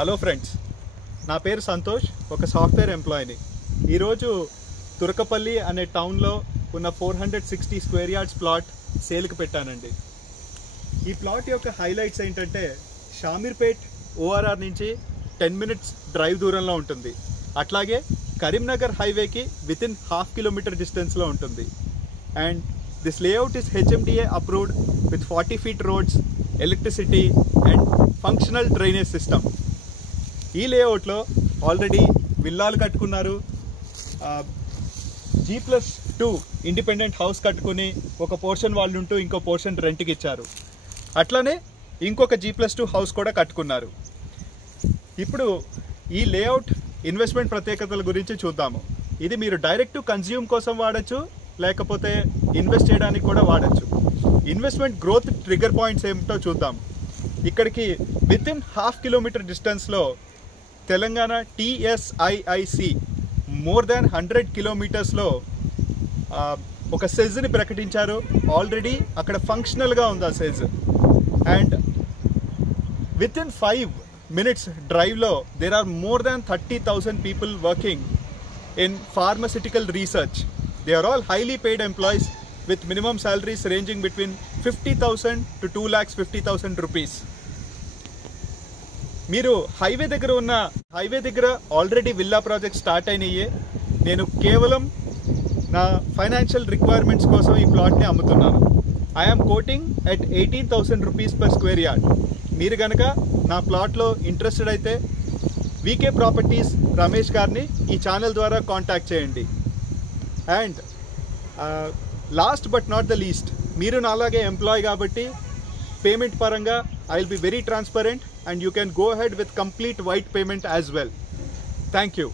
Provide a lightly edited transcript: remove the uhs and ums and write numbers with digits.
Hello friends, నా పేరు సంతోష్, ఒక సాఫ్ట్వేర్ ఎంప్లాయీని. ఈరోజు తురకపల్లి అనే టౌన్లో ఉన్న 460 స్క్వేర్ యార్డ్స్ ప్లాట్ సేల్కి పెట్టానండి. ఈ ప్లాట్ యొక్క హైలైట్స్ ఏంటంటే షామీర్పేట్ ఓఆర్ఆర్ నుంచి 10 మినిట్స్ డ్రైవ్ దూరంలో ఉంటుంది. అట్లాగే కరీంనగర్ హైవేకి వితిన్ ½ కిలోమీటర్ డిస్టెన్స్లో ఉంటుంది. And this layout is HMDA approved with 40 feet roads, electricity and functional drainage system. ఈ లేఅవుట్లో ఆల్రెడీ విల్లాలు కట్టుకున్నారు, G+2 ఇండిపెండెంట్ హౌస్ కట్టుకుని ఒక పోర్షన్ వాళ్ళు ఉంటూ ఇంకో పోర్షన్ రెంట్కి ఇచ్చారు. అట్లనే ఇంకొక G+2 హౌస్ కూడా కట్టుకున్నారు. ఇప్పుడు ఈ లేఅవుట్ ఇన్వెస్ట్మెంట్ ప్రత్యేకతల గురించి చూద్దాము. ఇది మీరు డైరెక్ట్ కన్జ్యూమ్ కోసం వాడచ్చు, లేకపోతే ఇన్వెస్ట్ చేయడానికి కూడా వాడచ్చు. ఇన్వెస్ట్మెంట్ గ్రోత్ ట్రిగర్ పాయింట్స్ ఏమిటో చూద్దాం. ఇక్కడికి వితిన్ ½ కిలోమీటర్ డిస్టెన్స్లో తెలంగాణ TSIIC మోర్ దాన్ 100 కిలోమీటర్స్లో ఒక సెజ్ని ప్రకటించారు. ఆల్రెడీ అక్కడ ఫంక్షనల్గా ఉంది ఆ సెజ్. అండ్ వితిన్ 5 minutes డ్రైవ్లో there are more than 30,000 people working in pharmaceutical research. They are all highly paid employees with minimum salaries ranging between 50,000 to 2,50,000 rupees. మీరు హైవే దగ్గర ఆల్రెడీ విల్లా ప్రాజెక్ట్ స్టార్ట్ అయినాయే. నేను కేవలం నా ఫైనాన్షియల్ రిక్వైర్మెంట్స్ కోసం ఈ ప్లాట్ని అమ్ముతున్నాను. I'm quoting at 18,000 rupees per square yard. మీరు కనుక నా ప్లాట్లో ఇంట్రెస్టెడ్ అయితే VK ప్రాపర్టీస్ రమేష్ గారిని ఈ ఛానల్ ద్వారా కాంటాక్ట్ చేయండి. And last but not the least, మీరు నాలాగే ఎంప్లాయీ కాబట్టి పేమెంట్ పరంగా I will be very transparent and you can go ahead with complete white payment as well. Thank you.